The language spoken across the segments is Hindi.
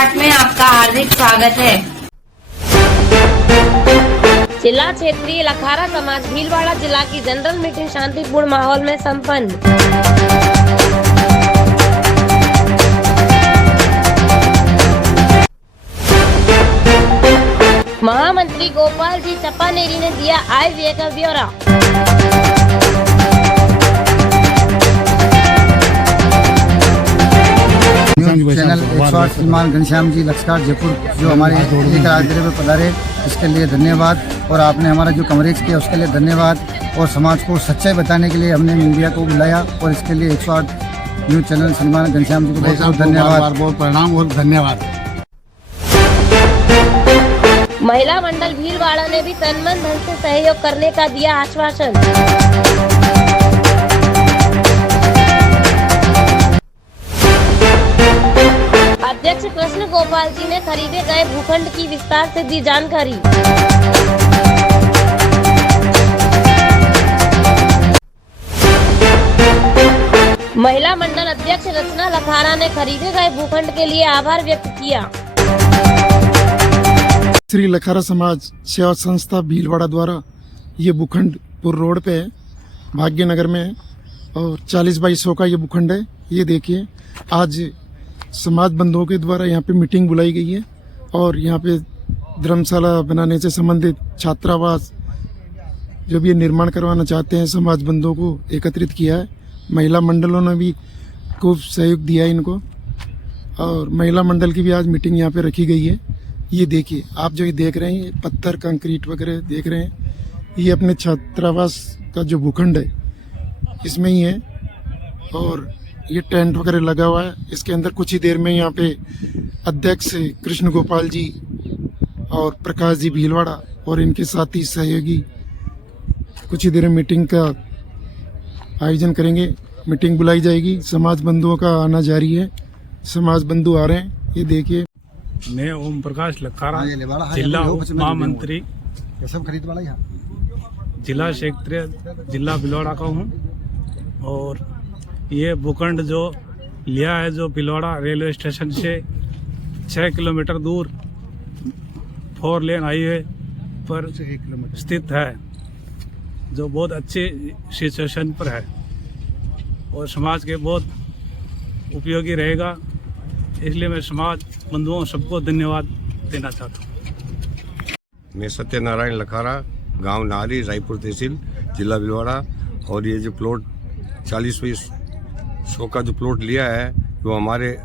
पाठ में आपका हार्दिक स्वागत है। जिला क्षेत्रीय लखारा समाज भीलवाड़ा जिला की जनरल मीटिंग शांतिपूर्ण माहौल में संपन्न। महामंत्री गोपाल जी चपानेरी ने दिया आय व्यय का ब्यौरा। चैनल 108 श्रीमान घनश्याम जी लक्ष्कार जयपुर जो हमारे लेकर आगरे में पधारे, इसके लिए धन्यवाद। और आपने हमारा जो कवरेज किया उसके लिए धन्यवाद। और समाज को सच्चाई बताने के लिए हमने मीडिया को बुलाया और इसके लिए 108 न्यूज चैनल श्रीमान घनश्याम जी को बहुत बहुत धन्यवाद, बहुत प्रणाम और धन्यवाद। महिला मंडल भीलवाड़ा ने भी तन मन धन से सहयोग करने का दिया आश्वासन। अध्यक्ष कृष्ण गोपाल जी ने खरीदे गए भूखंड की विस्तार से दी जानकारी। महिला मंडल अध्यक्ष रचना लखारा ने खरीदे गए भूखंड के लिए आभार व्यक्त किया। श्री लखारा समाज सेवा संस्था भीलवाड़ा द्वारा ये भूखंड पुर रोड पे है, भाग्यनगर में है और 40 बाई 100 का ये भूखंड है। ये देखिए, आज समाज बंधुओं के द्वारा यहाँ पे मीटिंग बुलाई गई है और यहाँ पे धर्मशाला बनाने से संबंधित छात्रावास जो भी ये निर्माण करवाना चाहते हैं समाज बंधुओं को एकत्रित किया है। महिला मंडलों ने भी खूब सहयोग दिया है इनको और महिला मंडल की भी आज मीटिंग यहाँ पे रखी गई है। ये देखिए, आप जो ये देख रहे हैं पत्थर कंक्रीट वगैरह देख रहे हैं, ये अपने छात्रावास का जो भूखंड है इसमें ही है और ये टेंट वगैरह लगा हुआ है। इसके अंदर कुछ ही देर में यहाँ पे अध्यक्ष कृष्ण गोपाल जी और प्रकाश जी भीलवाड़ा और इनके साथी सहयोगी कुछ ही देर में मीटिंग का आयोजन करेंगे। मीटिंग बुलाई जाएगी। समाज बंधुओं का आना जारी है, समाज बंधु आ रहे हैं। ये देखिए, मैं ओम प्रकाश लखारा जिला महामंत्री जिला क्षेत्रीय जिला भीलवाड़ा का हूँ और ये भूखंड जो लिया है जो भीलवाड़ा रेलवे स्टेशन से 6 किलोमीटर दूर 4 लेन हाईवे पर स्थित है, जो बहुत अच्छी सिचुएशन पर है और समाज के बहुत उपयोगी रहेगा। इसलिए मैं समाज बंधुओं सबको धन्यवाद देना चाहता हूँ। मैं सत्यनारायण लखारा, गांव नारी, रायपुर तहसील, जिला भीलवाड़ा। और ये जो प्लॉट 40 बाई 100 का जो प्लॉट लिया है वो हमारे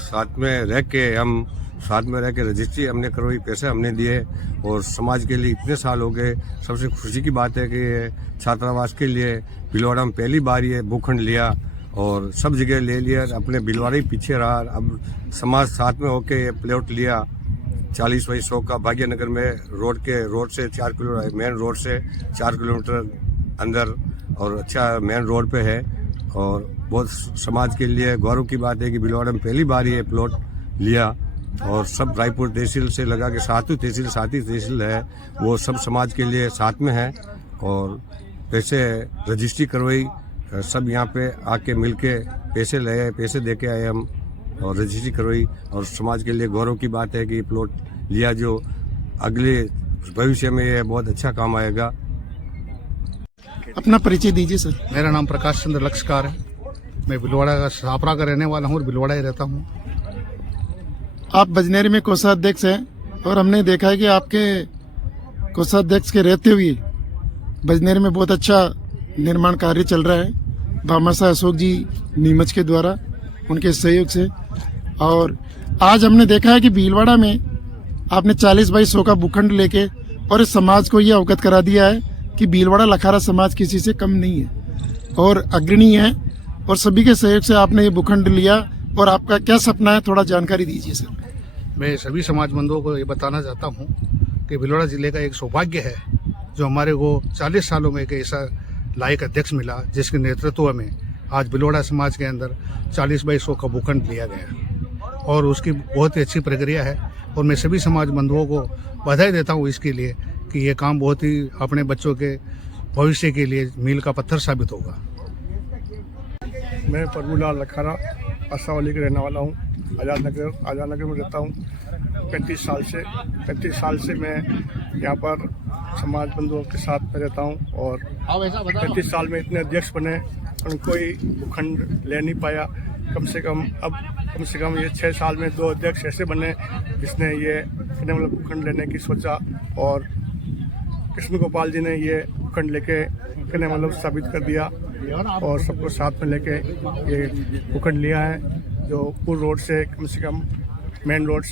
साथ में रह के रजिस्ट्री हमने करवाई, पैसे हमने दिए और समाज के लिए इतने साल हो गए। सबसे खुशी की बात है कि छात्रावास के लिए भीलवाड़ा में पहली बार ये भूखंड लिया और सब जगह ले लिया, अपने भीलवाड़ा ही पीछे रहा। अब समाज साथ में होके ये प्लॉट लिया 40 बाई 100 का भाग्यनगर में रोड से 4 किलोमीटर, मेन रोड से 4 किलोमीटर अंदर और अच्छा मेन रोड पे है। और बहुत समाज के लिए गौरव की बात है कि भीलवाड़ा में पहली बार ये प्लॉट लिया और सब रायपुर तहसील से लगा के सातों तहसील है, वो सब समाज के लिए साथ में है। और पैसे रजिस्ट्री करवाई, सब यहाँ पे आके मिलके पैसे ले, पैसे दे के आए हम और रजिस्ट्री करवाई। और समाज के लिए गौरव की बात है कि प्लॉट लिया जो अगले भविष्य में ये बहुत अच्छा काम आएगा। अपना परिचय दीजिए सर। मेरा नाम प्रकाश चंद्र लक्ष्कार है। मैं भीलवाड़ा का छापरा का रहने वाला हूँ और भीलवाड़ा ही रहता हूँ। आप बजनेरी में कोषाध्यक्ष हैं और हमने देखा है कि आपके कोषाध्यक्ष के रहते हुए बजनेरी में बहुत अच्छा निर्माण कार्य चल रहा है भामाशाह अशोक जी नीमच के द्वारा, उनके सहयोग से। और आज हमने देखा है कि भीलवाड़ा में आपने 40 बाई 100 का भूखंड लेके और इस समाज को ये अवगत करा दिया है कि भीलवाड़ा लखारा समाज किसी से कम नहीं है और अग्रणी है और सभी के सहयोग से आपने ये भूखंड लिया। और आपका क्या सपना है, थोड़ा जानकारी दीजिए सर। मैं सभी समाज बंधुओं को ये बताना चाहता हूँ कि भीलवाड़ा जिले का एक सौभाग्य है जो हमारे को 40 सालों में एक ऐसा लायक अध्यक्ष मिला जिसके नेतृत्व में आज भीलवाड़ा समाज के अंदर 40 बाई 100 का भूखंड लिया गया और उसकी बहुत ही अच्छी प्रक्रिया है। और मैं सभी समाज बंधुओं को बधाई देता हूँ इसके लिए कि ये काम बहुत ही अपने बच्चों के भविष्य के लिए मील का पत्थर साबित होगा। मैं प्रभुलाल लखारा आशावाली का रहने वाला हूँ। आज़ाद नगर में रहता हूँ 35 साल से मैं यहाँ पर समाज बंधुओं के साथ में रहता हूँ और 35 साल में इतने अध्यक्ष बने और कोई भूखंड ले नहीं पाया। कम से कम ये 6 साल में 2 अध्यक्ष ऐसे बने जिसने ये मतलब भूखंड लेने की सोचा और कृष्ण गोपाल जी ने ये भूखंड लेके मतलब साबित कर दिया और सबको साथ में लेके ये भूखंड लिया है जो पुल रोड से कम मेन रोड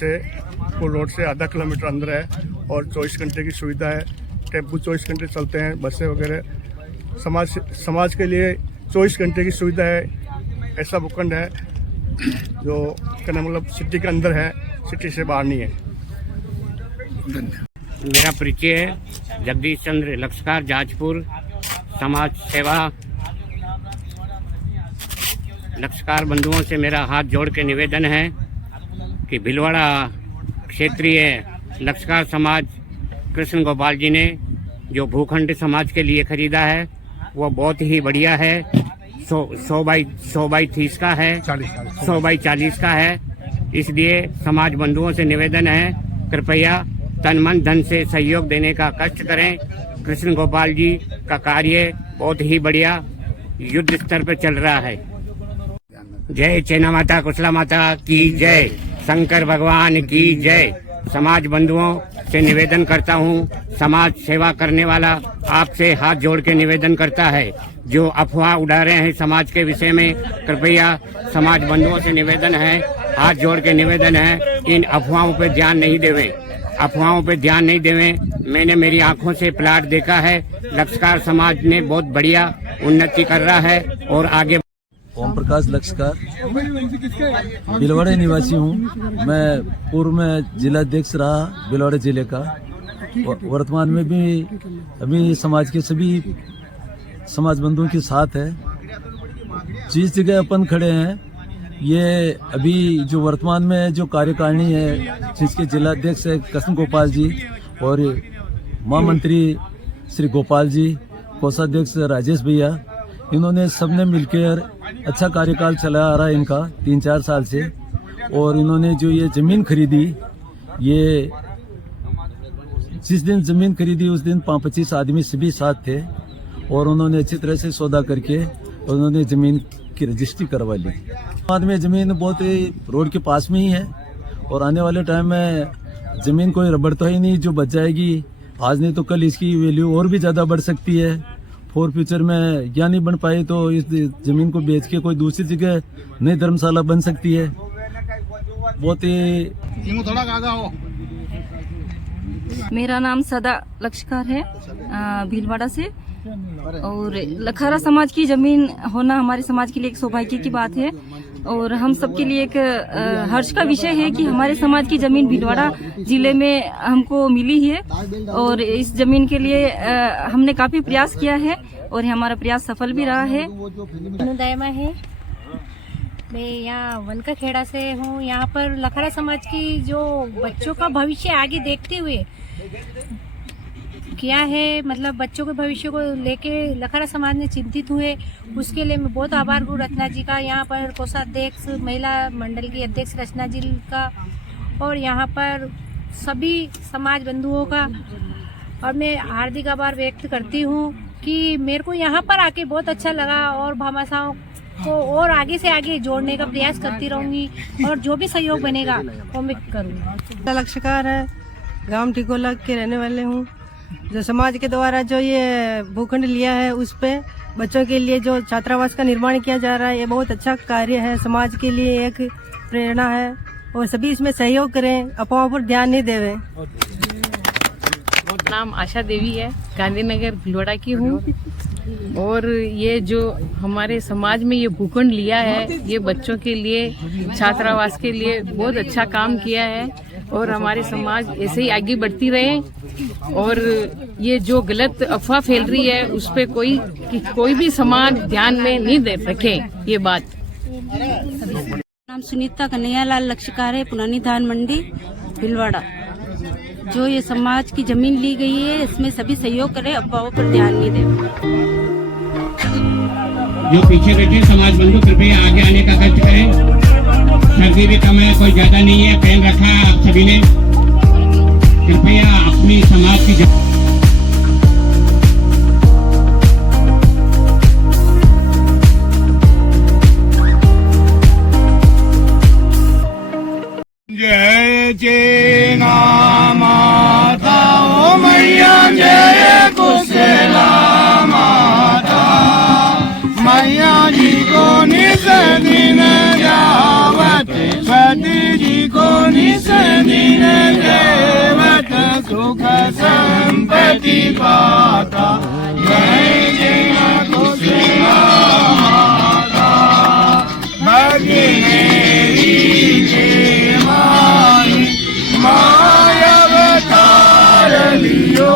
से आधा किलोमीटर अंदर है और 24 घंटे की सुविधा है। टेम्पू 24 घंटे चलते हैं, बसें वगैरह समाज के लिए 24 घंटे की सुविधा है। ऐसा भूखंड है जो मतलब सिटी के अंदर है, सिटी से बाहर नहीं है। मेरा परिचय है जगदीश चंद्र लक्षकार, जाजपुर समाज सेवा। लक्षकार बंधुओं से मेरा हाथ जोड़ के निवेदन है कि भीलवाड़ा क्षेत्रीय लक्षकार समाज कृष्ण गोपाल जी ने जो भूखंड समाज के लिए खरीदा है वो बहुत ही बढ़िया है। 100 बाई 30 का है, 100 बाई 40 का है। इसलिए समाज बंधुओं से निवेदन है कृपया तन मन धन से सहयोग देने का कष्ट करें। कृष्ण गोपाल जी का कार्य बहुत ही बढ़िया युद्ध स्तर पर चल रहा है। जय चैना माता कुशला माता की जय, शंकर भगवान की जय। समाज बंधुओं से निवेदन करता हूँ, समाज सेवा करने वाला आपसे हाथ जोड़ के निवेदन करता है। जो अफवाह उड़ा रहे हैं समाज के विषय में, कृपया समाज बंधुओं से निवेदन है, हाथ जोड़ के निवेदन है, इन अफवाहों पर ध्यान नहीं देवें, अफवाहों पे ध्यान नहीं देवें। मैंने मेरी आंखों से प्लाट देखा है। लक्षकार समाज ने बहुत बढ़िया उन्नति कर रहा है और आगे। ओम प्रकाश लक्षकार, भीलवाड़ा निवासी हूँ। मैं पूर्व में जिलाध्यक्ष रहा भीलवाड़ा जिले का। वर्तमान में भी अभी समाज के सभी समाज बंधुओं के साथ है। जिस जगह अपन खड़े हैं ये अभी जो वर्तमान में जो कार्यकारिणी है जिसके जिलाध्यक्ष है कृष्ण गोपाल जी और महामंत्री श्री गोपाल जी, कोषाध्यक्ष राजेश भैया, इन्होंने सबने मिलकर अच्छा कार्यकाल चला आ रहा है इनका 3-4 साल से। और इन्होंने जो ये जमीन खरीदी, ये जिस दिन जमीन खरीदी उस दिन 25 आदमी सभी साथ थे और उन्होंने अच्छी तरह से सौदा करके उन्होंने जमीन की रजिस्ट्री करवा ली। बाद में जमीन बहुत ही रोड के पास में ही है और आने वाले टाइम में जमीन कोई रबड़ तो ही नहीं जो बच जाएगी। आज नहीं तो कल इसकी वैल्यू और भी ज़्यादा बढ़ सकती है। फॉर फ्यूचर में या नहीं बन पाई तो इस जमीन को बेच के कोई दूसरी जगह नई धर्मशाला बन सकती है। बहुत ही मेरा नाम सदा लक्षकार है भीलवाड़ा से। और लखारा समाज की जमीन होना हमारे समाज के लिए एक सौभाग्य की बात है और हम सबके लिए एक हर्ष का विषय है कि हमारे समाज की जमीन भीलवाड़ा जिले में हमको मिली है। और इस जमीन के लिए हमने काफी प्रयास किया है और हमारा प्रयास सफल भी रहा है। अनुदयमा है, मैं यहाँ वनका खेड़ा से हूँ। यहाँ पर लखारा समाज की जो बच्चों का भविष्य आगे देखते हुए किया है, मतलब बच्चों के भविष्य को लेके लखारा समाज ने चिंतित हुए, उसके लिए मैं बहुत आभार हूँ रचना जी का, यहाँ पर कोषाध्यक्ष महिला मंडल की अध्यक्ष रचना जी का और यहाँ पर सभी समाज बंधुओं का। और मैं हार्दिक आभार व्यक्त करती हूँ कि मेरे को यहाँ पर आके बहुत अच्छा लगा और भामाशाहों को और आगे से आगे जोड़ने का प्रयास करती रहूँगी और जो भी सहयोग बनेगा वो मैं करूँगी। लक्षकार है, गांव टिकोला के रहने वाले हूँ। जो समाज के द्वारा जो ये भूखंड लिया है उस पे बच्चों के लिए जो छात्रावास का निर्माण किया जा रहा है, ये बहुत अच्छा कार्य है, समाज के लिए एक प्रेरणा है और सभी इसमें सहयोग करें, अफवाहों पर ध्यान नहीं देवें। नाम आशा देवी है, गांधीनगर भीलवाड़ा की हूँ। और ये जो हमारे समाज में ये भूखंड लिया है, ये बच्चों के लिए छात्रावास के लिए बहुत अच्छा काम किया है और हमारे समाज ऐसे ही आगे बढ़ती रहे। और ये जो गलत अफवाह फैल रही है उस पे कोई भी समाज ध्यान में नहीं दे रखे ये बात। नाम सुनीता कन्हैयालाल लक्षकार है, पुरानी धान मंडी भीलवाड़ा। जो ये समाज की जमीन ली गई है इसमें सभी सहयोग करें, अफवाहों पर ध्यान नहीं दें। जो पीछे बैठे समाज बंधु कृपया आगे आने का कष्ट करें। सर्दी भी कम है, कोई ज्यादा नहीं है, पहन रखा है आप सभी ने। कृपया अपनी समाज की जय चेना माता ओ मैया जय कुशला माता, मैया जी को निस दिन जावत, सती जी को निस दिन देवत, सुख संपत्ति पाता। जय चेना कुशला माता, भाग्य मेरी मायावतार लियो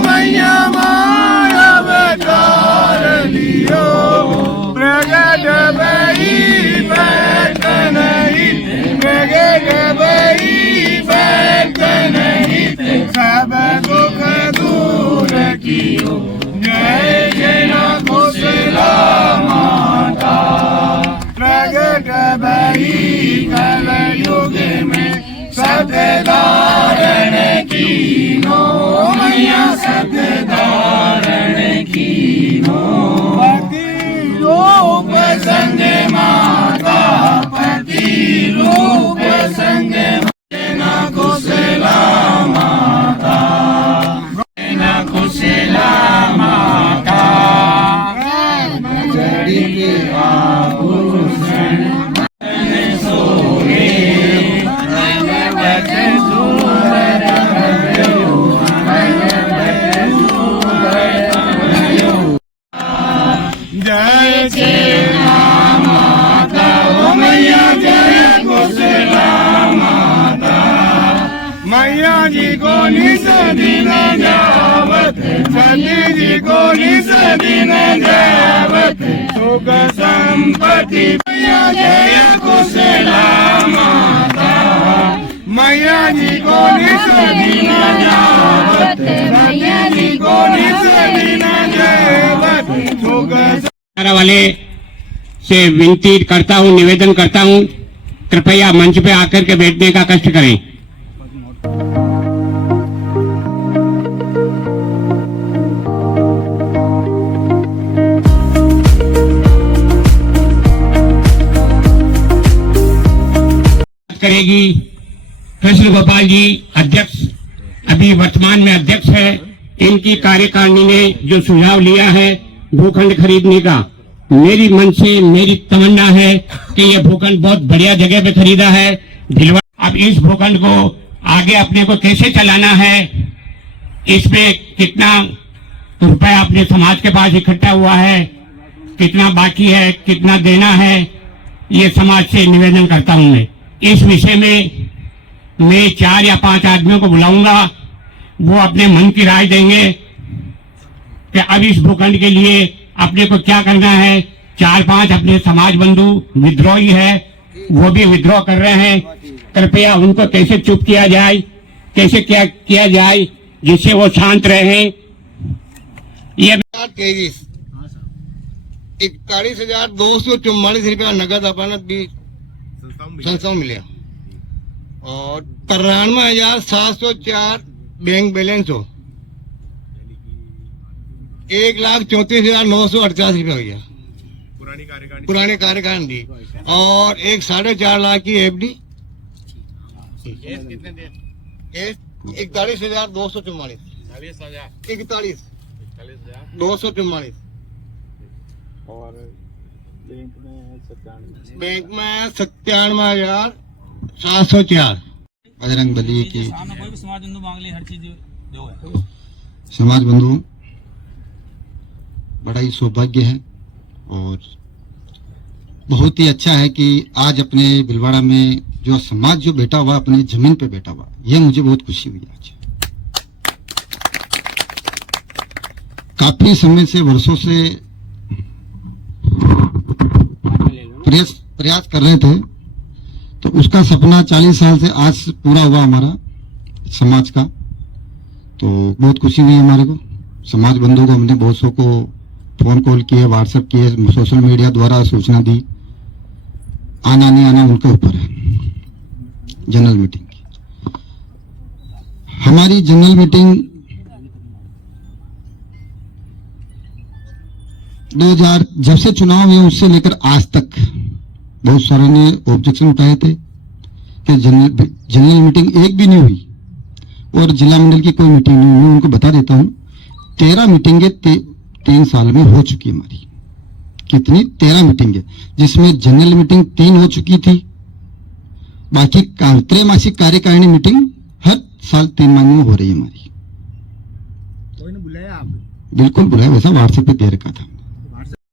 मैया, मायावतार लियो, प्रगट भई भक्त नहीं, प्रगट भई भक्त नहीं, सब दुख दूर कियो। जय जना कुशला माता, प्रगट भई कलयुग में सत्य धारण कीनो मैया, सत्य धारण कीनो। पति रूप संग माता, पति रूप संग ना कुशला माता, ना कुशला माता, जड़ी के आभूषण सोहे जय चेना माता ओ मैया जय कुशला माता, मैया जी को निस दिन जावत, सती जी को निस दिन जावत, सुख संपत्ति। मैया जय कुशला माता, मैया जी को निस दिन जावत, सती जी को निस दिन जावत, सुख वाले से विनती करता हूँ, निवेदन करता हूँ, कृपया मंच पे आकर के बैठने का कष्ट करें। करेगी कृष्ण गोपाल जी, अध्यक्ष, अभी वर्तमान में अध्यक्ष है। इनकी कार्यकारिणी ने जो सुझाव लिया है भूखंड खरीदने का, मेरी मन से मेरी तमन्ना है कि यह भूखंड बहुत बढ़िया जगह पे खरीदा है भिलवाड़ा। अब इस भूखंड को आगे अपने को कैसे चलाना है, इसमें कितना रुपया अपने समाज के पास इकट्ठा हुआ है, कितना बाकी है, कितना देना है, ये समाज से निवेदन करता हूं। मैं इस विषय में मैं 4 या 5 आदमियों को बुलाऊंगा, वो अपने मन की राय देंगे कि अब इस भूखंड के लिए अपने को क्या करना है। 4-5 अपने समाज बंधु विद्रोही है, वो भी विद्रोह कर रहे हैं। कृपया उनको कैसे चुप किया जाए, कैसे क्या किया जाए जिससे वो शांत रहे। ये 41,244 रुपया नगद अपना संस्थाओं मिले और 93,704 बैंक बैलेंस हो, 1,34,948 रुपया हो गया पुरानी कार्यकाल दी, और 1.5 लाख की FD 41,244 41,244 और बैंक में 97,704। बजरंग बली की समाज बंधु, बड़ा ही सौभाग्य है और बहुत ही अच्छा है कि आज अपने भिलवाड़ा में जो समाज जो बैठा हुआ अपने जमीन पे बैठा हुआ, ये मुझे बहुत खुशी हुई आज। काफी समय से, वर्षों से प्रयास कर रहे थे, तो उसका सपना 40 साल से आज पूरा हुआ हमारा समाज का। तो बहुत खुशी हुई हमारे को, समाज बंधुओं को हमने बहुत सौ को फोन कॉल किए, व्हाट्सएप किए, सोशल मीडिया द्वारा सूचना दी। आना नहीं आना उनके ऊपर है। जनरल मीटिंग की। हमारी जनरल मीटिंग 2000 जब से चुनाव हुए उससे लेकर आज तक बहुत सारे ने ऑब्जेक्शन उठाए थे कि जनरल मीटिंग एक भी नहीं हुई और जिला मंडल की कोई मीटिंग नहीं हुई। उनको बता देता हूं 13 मीटिंगें 3 साल में हो चुकी हमारी। कितनी? 13 मीटिंगें, जिसमें जनरल मीटिंग 3 हो चुकी थी, बाकी त्रैमासिक कार्यकारिणी मीटिंग हर साल 3 महीने में हो रही है हमारी। कोई ने बुलाया आप? बिल्कुल बुलाया, वैसा व्हाट्सएप पे दे रखा था।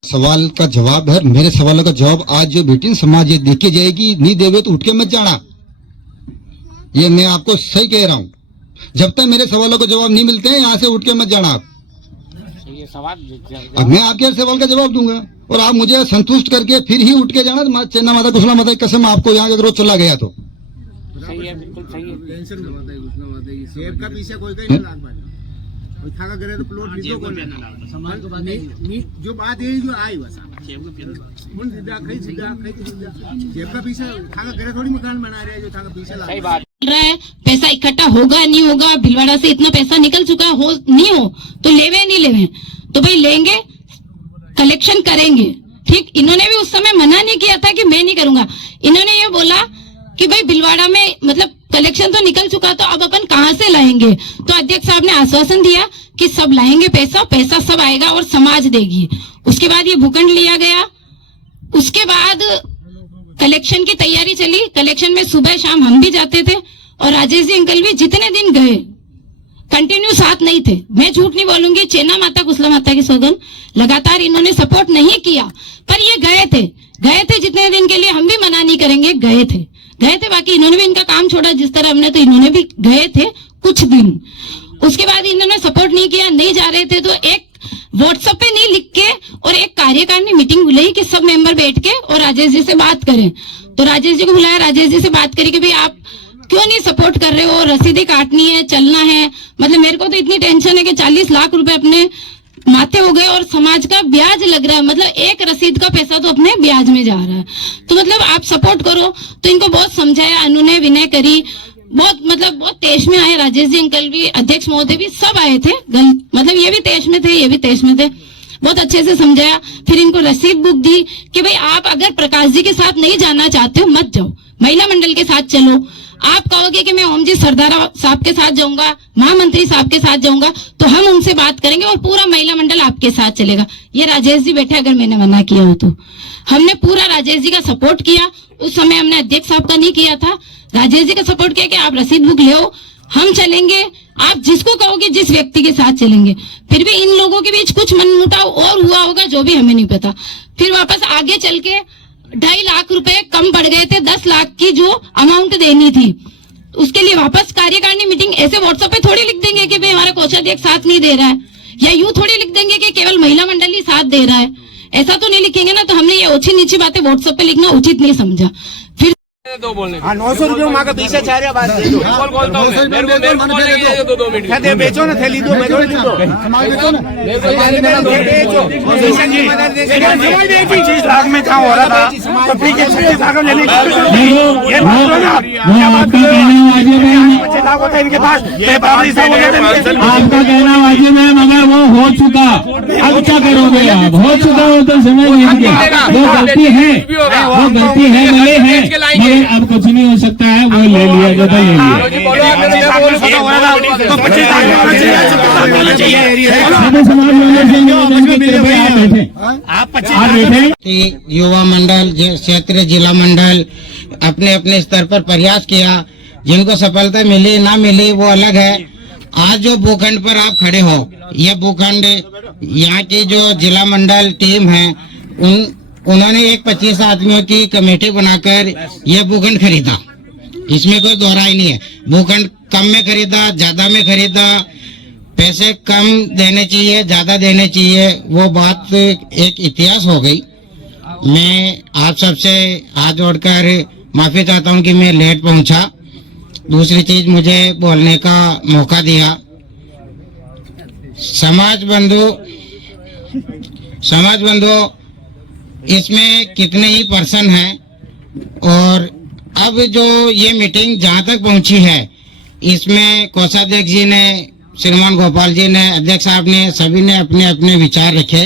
सवाल का जवाब है, मेरे सवालों का जवाब आज जो बेटी समाज ये देके जाएगी, नहीं देवे तो उठ के मत जाना। ये मैं आपको सही कह रहा हूं, जब तक मेरे सवालों का जवाब नहीं मिलते हैं यहाँ से उठ के मत जाना आप। अब मैं आपके सवाल का जवाब दूंगा और आप मुझे संतुष्ट करके फिर ही उठ के जाना। चन्ना माता कुशला माता की कसम, आपको यहाँ अगर रोज चला गया तो सही है, बिल्कुल सही है। सेब का पीछे कोई का नहीं लाग बाजी और थाका करे तो प्लॉट लीजिए को समाज को बात नहीं, जो बात है जो आई बस सेब का पीछे मुन सीधा खाई सेब का पीछे थाका करे थोड़ी मकान बना रहे हैं जो थाका पीछे सही बात रहा है। पैसा इकट्ठा होगा नहीं होगा, भीलवाड़ा से इतना पैसा निकल चुका हो नहीं हो तो लेवे नहीं लेवे, तो भाई लेंगे, कलेक्शन करेंगे। ठीक, इन्होंने भी उस समय मना नहीं किया था कि मैं नहीं करूंगा। इन्होंने ये बोला कि भाई भीलवाड़ा में मतलब कलेक्शन तो निकल चुका, तो अब अपन कहां से लाएंगे। तो अध्यक्ष साहब ने आश्वासन दिया कि सब लाएंगे, पैसा सब आएगा और समाज देगी। उसके बाद ये भूखंड लिया गया। उसके बाद कलेक्शन की तैयारी चली। कलेक्शन में सुबह शाम हम भी जाते थे और राजेश जी अंकल भी जितने दिन गए कंटिन्यू साथ नहीं थे। मैं झूठ नहीं बोलूंगी, चेन्ना माता कुशला माता की सौगन, लगातार इन्होंने सपोर्ट नहीं किया, पर ये गए थे जितने दिन के लिए। हम भी मना नहीं करेंगे, गए थे। बाकी इन्होंने भी इनका काम छोड़ा जिस तरह हमने, तो इन्होंने भी गए थे कुछ दिन। उसके बाद इन्होंने सपोर्ट नहीं किया, नहीं जा रहे थे, तो एक व्हाट्सएप पे नहीं लिख के और एक कार्यकारिणी मीटिंग बुलाई कि सब मेंबर बैठ के और राजेश जी से बात करें। तो राजेश जी को बुलाया, राजेश जी से बात करी कि भाई आप क्यों नहीं सपोर्ट कर रहे हो, रसीदें काटनी है, चलना है। मतलब मेरे को तो इतनी टेंशन है कि 40 लाख रुपए अपने माथे हो गए और समाज का ब्याज लग रहा है। मतलब एक रसीद का पैसा तो अपने ब्याज में जा रहा है। तो मतलब आप सपोर्ट करो। तो इनको बहुत समझाया, अनुनय विनय करी, बहुत तेज में आए। राजेश जी अंकल भी, अध्यक्ष महोदय भी, सब आए थे। मतलब ये भी तेज में थे, ये भी तेज में थे। बहुत अच्छे से समझाया। फिर इनको रसीद बुक दी कि भाई आप अगर प्रकाश जी के साथ नहीं जाना चाहते हो मत जाओ, महिला मंडल के साथ चलो। आप कहोगे कि मैं ओम जी सरदारा साहब के साथ जाऊंगा, महामंत्री साहब के साथ जाऊंगा, तो हम उनसे बात करेंगे और पूरा महिला मंडल आपके साथ चलेगा। ये राजेश जी बैठे, अगर मैंने मना किया हो तो हमने पूरा राजेश जी का सपोर्ट किया। उस समय हमने अध्यक्ष साहब का नहीं किया था, राजेश जी का सपोर्ट किया कि आप रसीद बुक ले आओ, हम चलेंगे। आप जिसको कहोगे, जिस व्यक्ति के साथ चलेंगे। फिर भी इन लोगों के बीच कुछ मनमुटाव और हुआ होगा जो भी हमें नहीं पता। फिर वापस आगे चल के 2.5 लाख रुपए कम पड़ गए थे, 10 लाख की जो अमाउंट देनी थी उसके लिए वापस कार्यकारिणी मीटिंग। ऐसे व्हाट्सएप पे थोड़ी लिख देंगे कि भाई हमारा कोषाध्यक्ष साथ नहीं दे रहा है, या यूं थोड़ी लिख देंगे कि केवल महिला मंडल ही साथ दे रहा है। ऐसा तो नहीं लिखेंगे ना। तो हमने ये ओछी नीची बातें व्हाट्सएप पे लिखना उचित नहीं समझा। फिर 900 रुपये माँ का पीछे चाह रहा बात दे दो, बेचो ना, थैली दो, मैं थोड़ी दो 25 लाख में कहाँ हो रहा था, तो फ्री के 26 लाख लेने की ये बात हो ना। 25 लाख होता है इनके पास, आपका कहना वाजिब है, मगर वो हो चुका। अब क्या करोगे आप? हो चुका हो तो समझ लीजिए वो गलती है, भले है, अब कुछ नहीं हो सकता है। वो ले लिया जाता है, युवा मंडल, क्षेत्रीय जिला मंडल अपने अपने स्तर पर प्रयास किया। जिनको सफलता मिली ना मिली वो अलग है। आज जो भूखंड पर आप खड़े हो, ये भूखंड यहाँ की जो जिला मंडल टीम है उन्होंने एक 25 आदमियों की कमेटी बनाकर यह भूखंड खरीदा। इसमें कोई दोहराई नहीं है। भूखंड कम में खरीदा, ज्यादा में खरीदा, पैसे कम देने चाहिए, ज्यादा देने चाहिए, वो बात एक इतिहास हो गई। मैं आप सबसे हाथ जोड़कर माफी चाहता हूं कि मैं लेट पहुंचा। दूसरी चीज, मुझे बोलने का मौका दिया। समाज बंधु इसमें कितने ही पर्सन हैं और अब जो ये मीटिंग जहाँ तक पहुंची है, इसमें कोषाध्यक्ष जी ने, श्रीमान गोपाल जी ने, अध्यक्ष साहब ने, सभी ने अपने अपने विचार रखे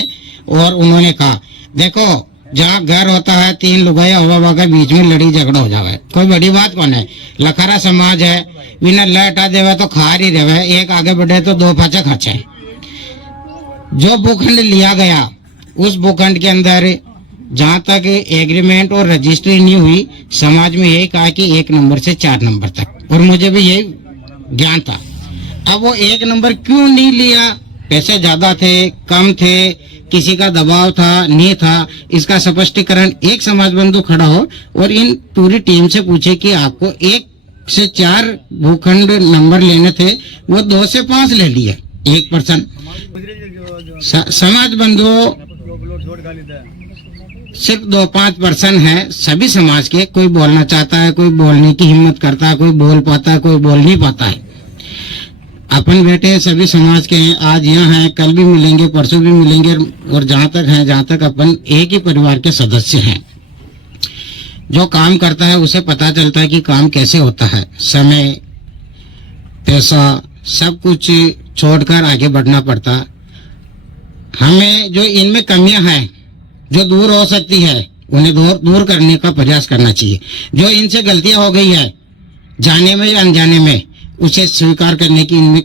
और उन्होंने कहा देखो जहाँ घर होता है 3 लुगाया हवा के बीच में लड़ी झगड़ा हो जावे, कोई बड़ी बात कौन है। लखारा समाज है, बिना लटा देवे तो खार ही रहे, एक आगे बढ़े तो 2 पाचा खर्चे। जो भूखंड लिया गया उस भूखंड के अंदर जहाँ तक एग्रीमेंट और रजिस्ट्री नहीं हुई, समाज में यही कहा कि 1 नंबर से 4 नंबर तक, और मुझे भी यही ज्ञान था। अब वो 1 नंबर क्यों नहीं लिया, पैसे ज्यादा थे, कम थे, किसी का दबाव था, नहीं था, इसका स्पष्टीकरण एक समाज बंधु खड़ा हो और इन पूरी टीम से पूछे कि आपको 1 से 4 भूखंड नंबर लेने थे, वो 2 से 5 ले लिए 1%। समाज बंधु सिर्फ 2-5% है सभी समाज के। कोई बोलना चाहता है, कोई बोलने की हिम्मत करता है, कोई बोल पाता है, कोई बोल नहीं पाता है। अपन बेटे सभी समाज के हैं, आज यहाँ हैं, कल भी मिलेंगे, परसों भी मिलेंगे, और जहाँ तक है, जहाँ तक अपन एक ही परिवार के सदस्य हैं। जो काम करता है उसे पता चलता है कि काम कैसे होता है। समय, पैसा, सब कुछ छोड़कर आगे बढ़ना पड़ता। हमें जो इनमें कमियां हैं, जो दूर हो सकती है, उन्हें दूर करने का प्रयास करना चाहिए। जो इनसे गलतियां हो गई है जाने में या अनजाने में, उसे स्वीकार करने की इनमें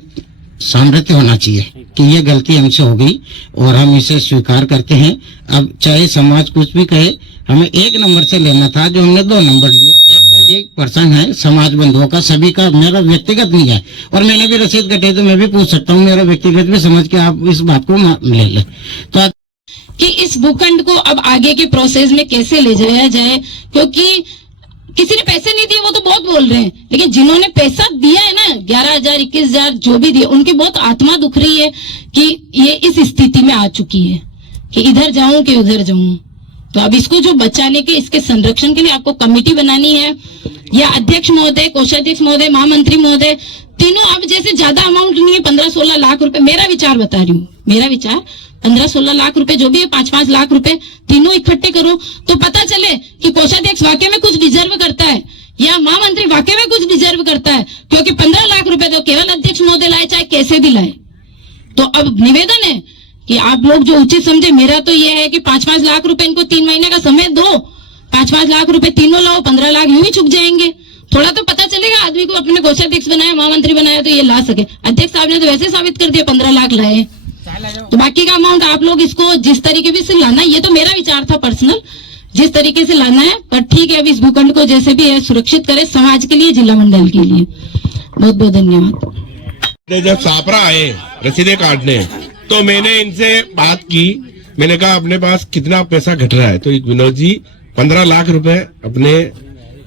सामर्थ्य होना चाहिए कि ये गलती हमसे हो गई और हम इसे स्वीकार करते हैं। अब चाहे समाज कुछ भी कहे, हमें 1 नंबर से लेना था, जो हमने 2 नंबर लिया। 1% है समाज बंधुओं का, सभी का, मेरा व्यक्तिगत नहीं है। और मैंने भी रसीद कटे तो मैं भी पूछ सकता हूँ, मेरा व्यक्तिगत भी समझ के आप इस बात को ले लें। तो कि इस भूखंड को अब आगे के प्रोसेस में कैसे ले जाया जाए, क्योंकि किसी ने पैसे नहीं दिए वो तो बहुत बोल रहे हैं, लेकिन जिन्होंने पैसा दिया है ना, 11,000 21,000 जो भी दिए, उनकी बहुत आत्मा दुख रही है कि ये इस स्थिति में आ चुकी है कि इधर जाऊं कि उधर जाऊं। तो अब इसको जो बचाने के, इसके संरक्षण के लिए आपको कमेटी बनानी है, या अध्यक्ष महोदय, कोषाध्यक्ष महोदय, महामंत्री महोदय, तीनों। अब जैसे ज्यादा अमाउंट नहीं है, 15-16 लाख रुपए, मेरा विचार बता रही हूँ, मेरा विचार 15-16 लाख रुपए जो भी है, 5-5 लाख रुपए तीनों इकट्ठे करो तो पता चले कि कोषाध्यक्ष वाकई में कुछ डिजर्व करता है या महामंत्री वाकई में कुछ डिजर्व करता है, क्योंकि 15 लाख रुपए तो केवल अध्यक्ष महोदय लाए, चाहे कैसे भी लाए। तो अब निवेदन है कि आप लोग जो उचित समझे, मेरा तो ये है कि 5-5 लाख रुपए इनको 3 महीने का समय दो, 5-5 लाख रुपए तीनों लाओ, 15 लाख यूं ही चुक जाएंगे। थोड़ा तो पता चलेगा, आदमी को अपने कोषाध्यक्ष बनाया, महामंत्री बनाया तो ये ला सके। अध्यक्ष साहब ने तो वैसे साबित कर दिया 15 लाख लाए, तो बाकी का अमाउंट आप लोग इसको जिस तरीके भी से लाना, ये तो मेरा विचार था पर्सनल, जिस तरीके से लाना है, पर ठीक है। अब इस भूखंड को जैसे भी है सुरक्षित करें, समाज के लिए, जिला मंडल के लिए। बहुत बहुत धन्यवाद। जब सापरा आए रसीदें काटने, तो मैंने इनसे बात की, मैंने कहा अपने पास कितना पैसा घट रहा है, तो विनोद जी 15 लाख रुपए अपने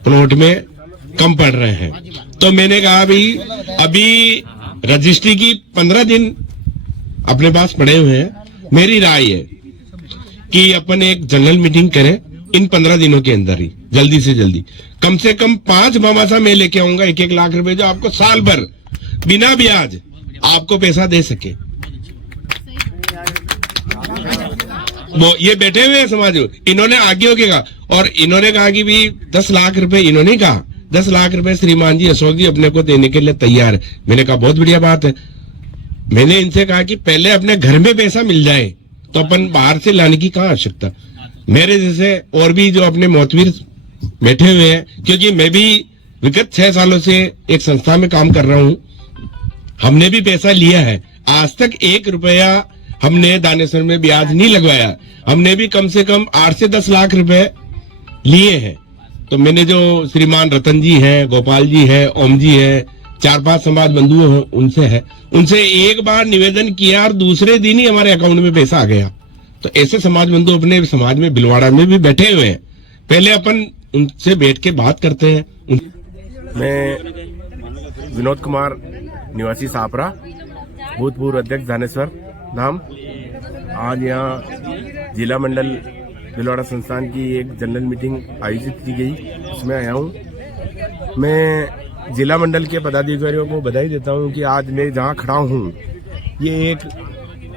प्लॉट में कम पड़ रहे हैं। तो मैंने कहा भाई अभी रजिस्ट्री की 15 दिन अपने पास पड़े हुए हैं, मेरी राय है कि अपन एक जनरल मीटिंग करें इन 15 दिनों के अंदर ही, जल्दी से जल्दी, कम से कम 5 मामासा मैं लेके आऊंगा, 1-1 लाख रुपए, जो आपको साल भर बिना ब्याज आपको पैसा दे सके। वो ये बैठे हुए हैं समाज, इन्होंने आगे होके कहा, और इन्होंने कहा कि भाई 10 लाख रुपए, इन्होंने कहा 10 लाख रुपए श्रीमान जी अशोक जी अपने को देने के लिए तैयार है। मैंने कहा बहुत बढ़िया बात है। मैंने इनसे कहा कि पहले अपने घर में पैसा मिल जाए तो अपन बाहर से लाने की कहाँ आवश्यकता। मेरे जैसे और भी जो अपने मोतवीर बैठे हुए हैं, क्योंकि मैं भी विगत 6 सालों से एक संस्था में काम कर रहा हूँ, हमने भी पैसा लिया है, आज तक 1 रुपया हमने दानेश्वर में ब्याज नहीं लगवाया। हमने भी कम से कम 8 से 10 लाख रुपए लिए हैं। तो मैंने जो श्रीमान रतन जी हैं, गोपाल जी हैं, ओम जी हैं, 4-5 समाज बंधु उनसे है, उनसे एक बार निवेदन किया और दूसरे दिन ही हमारे अकाउंट में पैसा आ गया। तो ऐसे समाज बंधु अपने समाज में भिलवाड़ा में भी बैठे हुए हैं, पहले अपन उनसे बैठ के बात करते हैं। मैं विनोद कुमार, निवासी सापरा, भूतपूर्व अध्यक्ष दानेश्वर धाम। आज यहाँ जिला मंडल भिलवाड़ा संस्थान की एक जनरल मीटिंग आयोजित की गई, उसमें आया हूँ। मैं जिला मंडल के पदाधिकारियों को बधाई देता हूँ कि आज मैं जहाँ खड़ा हूँ, ये एक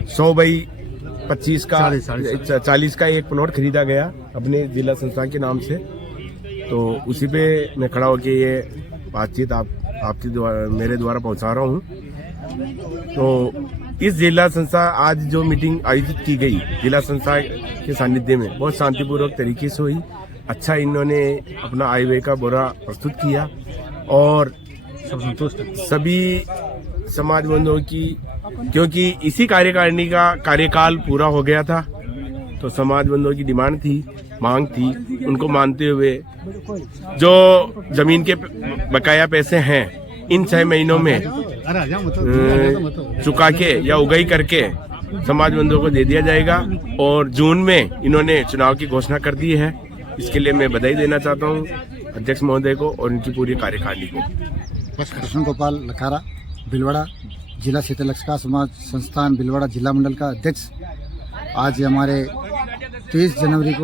100/25 का 40 का एक प्लॉट खरीदा गया अपने जिला संस्थान के नाम से। तो उसी पे मैं खड़ा होकर ये बातचीत आपके द्वारा मेरे द्वारा पहुंचा रहा हूं। तो इस जिला संस्था आज जो मीटिंग आयोजित की गई जिला संस्था के सानिध्य में बहुत शांतिपूर्वक तरीके से हुई। अच्छा इन्होंने अपना आय व्यय का ब्यौरा प्रस्तुत किया और सब संतुष्ट सभी समाज बंधुओं की, क्योंकि इसी कार्यकारिणी का कार्यकाल पूरा हो गया था तो समाज बंधुओं की डिमांड थी, मांग थी, उनको मानते हुए जो जमीन के बकाया पैसे हैं इन 6 महीनों में चुका के या उगाई करके समाज बंधुओं को दे दिया जाएगा। और जून में इन्होंने चुनाव की घोषणा कर दी है। इसके लिए मैं बधाई देना चाहता हूँ अध्यक्ष महोदय को और उनकी पूरी कार्यकारिणी को। कृष्ण गोपाल लखारा, भीलवाड़ा जिला क्षेत्र लक्षकार समाज संस्थान भीलवाड़ा जिला मंडल का अध्यक्ष। आज हमारे 23 जनवरी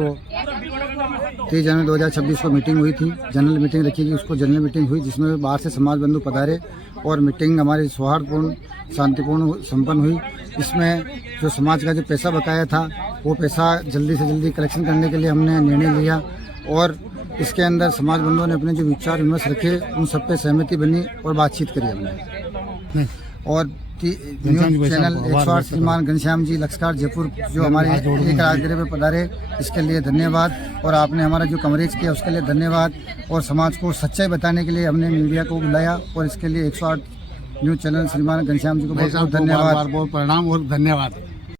2026 को मीटिंग हुई थी, जनरल मीटिंग रखी गई, उसको जनरल मीटिंग हुई जिसमें बाहर से समाज बंधु पधारे और मीटिंग हमारी सौहार्दपूर्ण शांतिपूर्ण संपन्न हुई। इसमें जो समाज का जो पैसा बकाया था वो पैसा जल्दी से जल्दी कलेक्शन करने के लिए हमने निर्णय लिया और इसके अंदर समाज बंधुओं ने अपने जो विचार विमर्श रखे उन सब पे सहमति बनी और बातचीत करी हमने। और न्यूज चैनल 108 श्रीमान घनश्याम जी लक्षकार जयपुर जो हमारे एक राजगृह में पधारे, इसके लिए धन्यवाद। और आपने हमारा जो कवरेज किया उसके लिए धन्यवाद। और समाज को सच्चाई बताने के लिए हमने मीडिया को बुलाया और इसके लिए 108 न्यूज चैनल श्रीमान घनश्याम जी को बहुत बहुत धन्यवाद, बहुत प्रणाम और धन्यवाद।